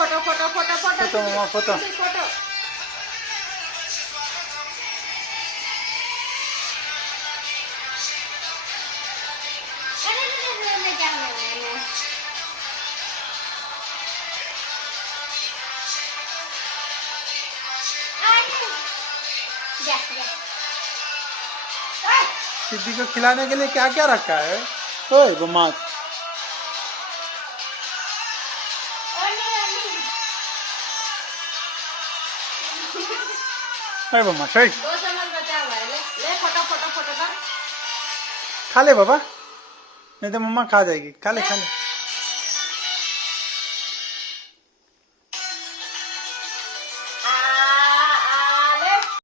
Photo photo photo photo photo मामा photo photo सिद्धि को खिलाने के लिए क्या क्या रखा है? ओए बदमाश। अरे बदमाश, ओए 2 चम्मच बचा हुआ है। ले फोटो फोटो फोटो कर। खा ले बाबा, नहीं तो मम्मा खा जाएगी। खा ले खा ले।